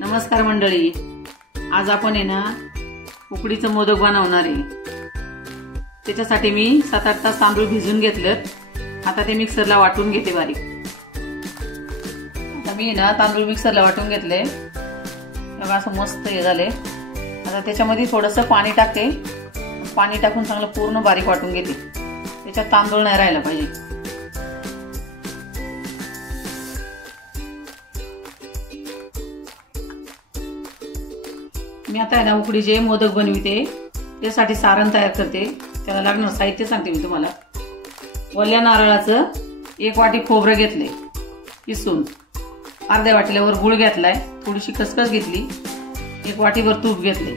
नमस्कार मंडळी, आज आपण आहे ना उकडीचं मोदक बनवणार आहे। त्याच्यासाठी मी 7-8 तास तांदूळ भिजून घेतलेत। आता ते मिक्सरला वाटून घेते बारीक। आता मी ना तांदूळ मिक्सरला वाटून घेतले, बघा असं मस्त हे झाले। आता त्याच्यामध्ये थोडंसं पाणी टाकते, पाणी टाकून चांगलं पूर्ण बारीक वाटून घेते। त्याच्यात तांदूळ नाही राहिला पाहिजे। मी आता ना उकडीचे मोदक बनविते, त्यासाठी सारण तयार करते। त्याला लागणारं साहित्य सांगते मी तुम्हाला। ओल्या नारळाचं 1 वाटी खोबरं घेतले किसून, अर्ध्या वाटीवर गुळ घेतलाय, थोडीशी खसखस घेतली, 1 वाटीवर तूप घेतले।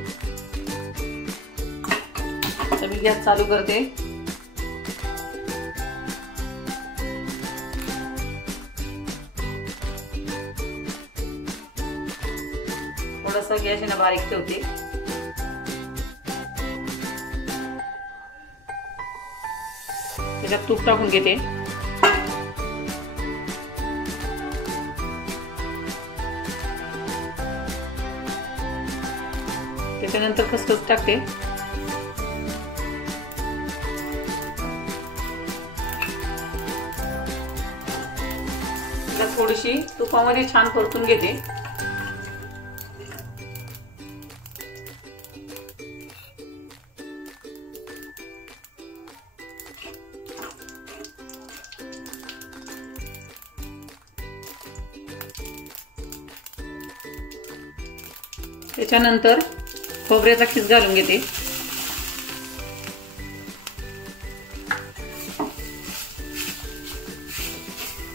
आता मी गॅस चालू करते। थोडासा गॅस ना बारीक ठेवते। त्याच्यात तूप टाकून घेते। त्याच्यानंतर खसखस टाकते। थोडीशी तुपामध्ये छान परतून घेते। त्याच्यानंतर खोबऱ्याचा खीस घालून घेते।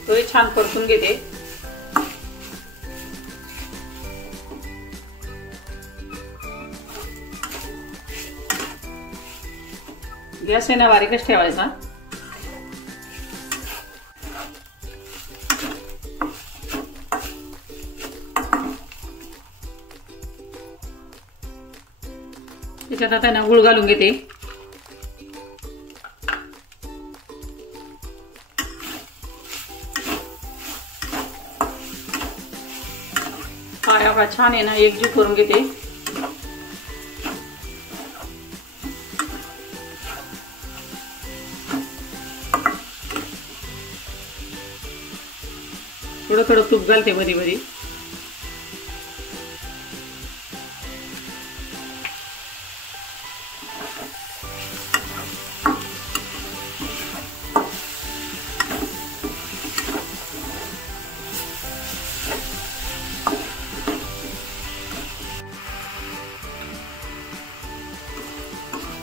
तोही छान परतून घेते। गॅस आहे ना बारीकच ठेवायचा। त्याच्यात आता ना गुळ घालून घेते। हा छान आहे ना एकजीव करून घेते। थोडं थोडं तूप घालते मध्ये मध्ये।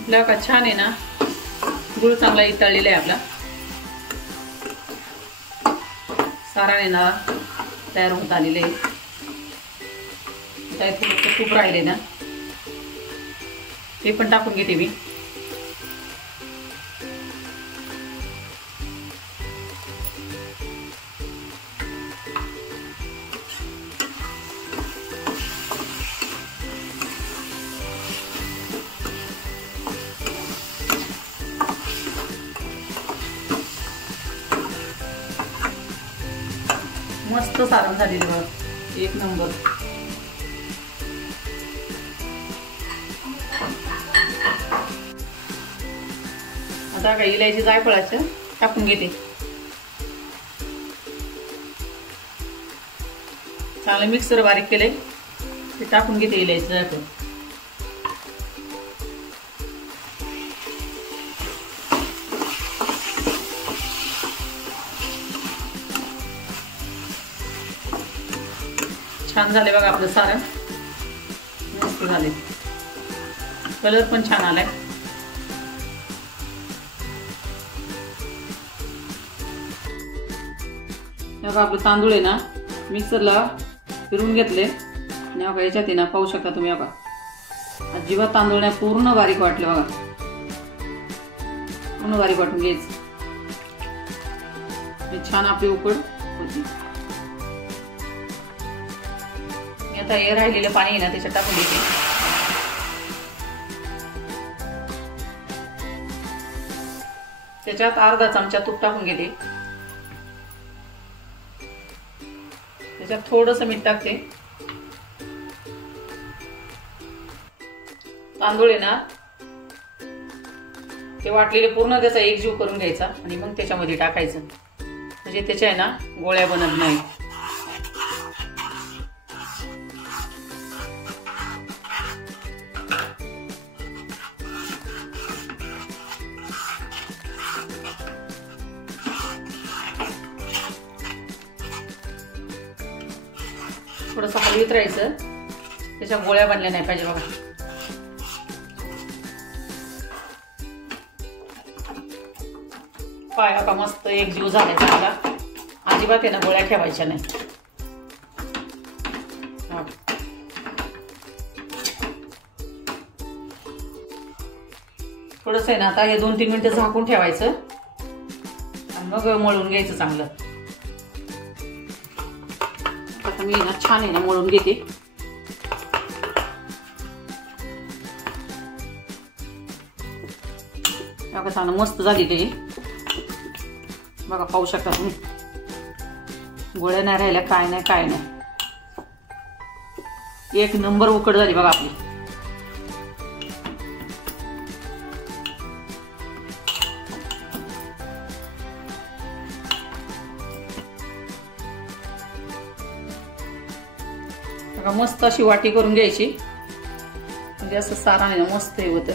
आपला का छान आहे ना गुळ चांगला इतळलेला आहे। आपला सारण आहे ना तयार होत आलेले आहे। थोडंसं तूप राहिले ना ते पण टाकून घेते मी। मस्त सारण झालेलं बघ, 1 नंबर। आता काही इलायची जायफळाचं टाकून घेते। चांगलं मिक्सर बारीक केले ते टाकून घेते इलायची जायफळ। छान झाले बघा आपलं सारण, मस्त झाले। कलर पण छान आलाय। बघा आपलं तांदूळ आहे ना मिक्सरला फिरून घेतले आणि बघा याच्यात आहे ना पाहू शकता तुम्ही। बघा अजिबात तांदूळ नाही, पूर्ण बारीक वाटले बघा, पूर्ण बारीक वाटून घ्यायचं। छान आपली उकड होती। आता हे राहिलेलं पाणी आहे ना त्याच्यात टाकून देते। त्याच्यात अर्धा चमचा तूप टाकून घेते। त्याच्यात थोडंसं मीठ टाकते। तांदूळ आहे ना ते वाटलेले पूर्ण त्याचा एकजीव करून घ्यायचा आणि मग त्याच्यामध्ये टाकायचं, म्हणजे त्याच्या आहे ना गोळ्या बनत नाही. थोडंसं हलवीत राहायचं, त्याच्या गोळ्या बनल्या नाही पाहिजे बघा. पाया का मस्त एकजीव झालाय चांगला, अजिबात आहे ना गोळ्या ठेवायच्या नाही. थोडंसं आहे ना आता हे 2-3 मिनिटं झाकून ठेवायचं आणि मग मळून घ्यायचं चांगलं. आता मी ना छान आहे ना मळून घेते. बघा छान मस्त झाली ते बघा, पाहू शकता तुम्ही. गोळ्या नाही राहिल्या, काय नाही काय नाही, एक नंबर उकड झाली बघा आपली. बघा मस्त अशी वाटी करून घ्यायची, म्हणजे असं साराने ना मस्त हे होतं.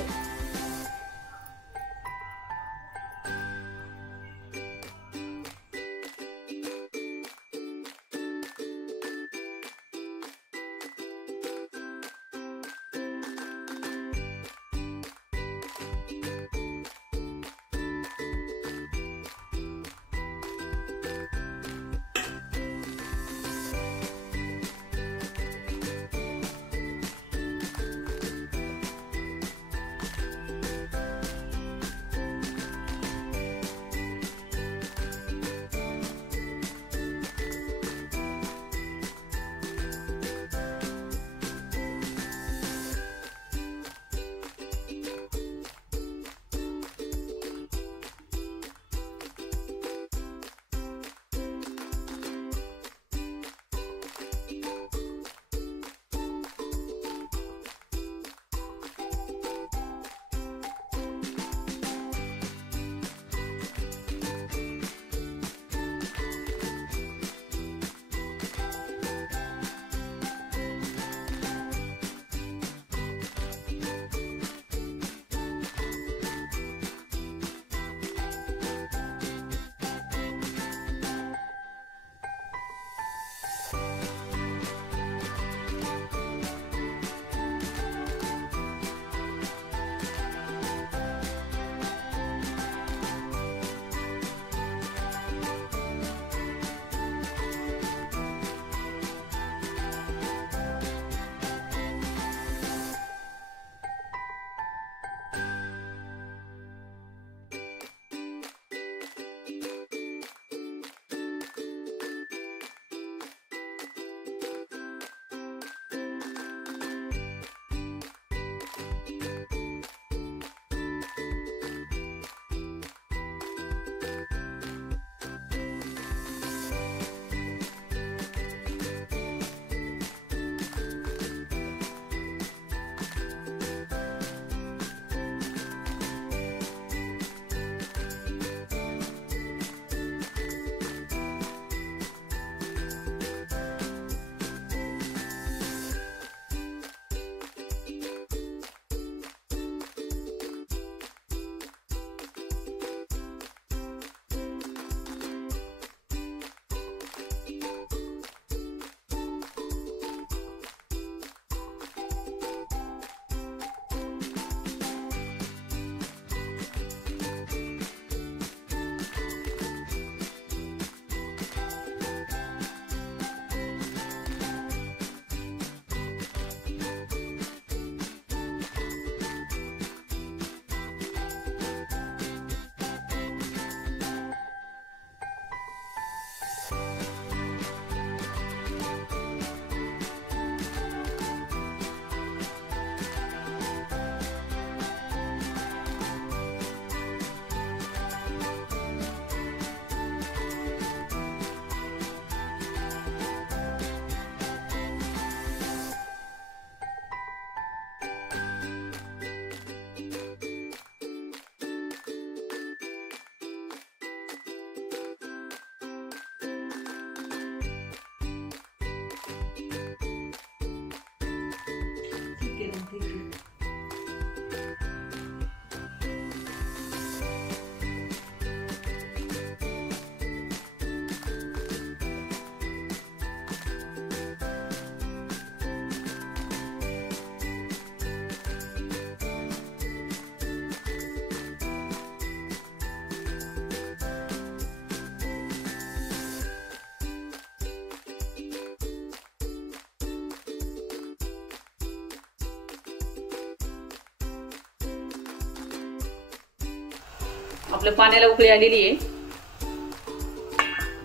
आपल्या पाण्याला उकळी आलेली आहे.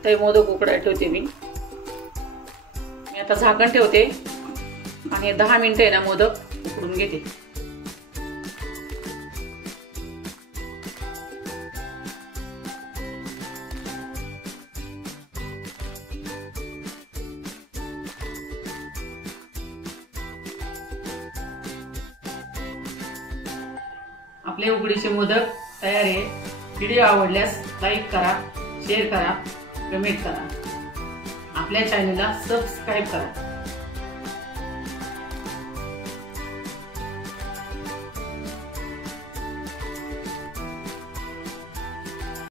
ते मोदक उकडायला ठेवते मी आता झाकण ठेवते आणि 10 मिनिटं आहे ना मोदक उकडून घेते. आपले उकडीचे मोदक तयार आहे. व्हिडिओ आवडल्यास लाईक करा, शेअर करा, कमेंट करा. आपल्या चॅनलला सबस्क्राईब करा.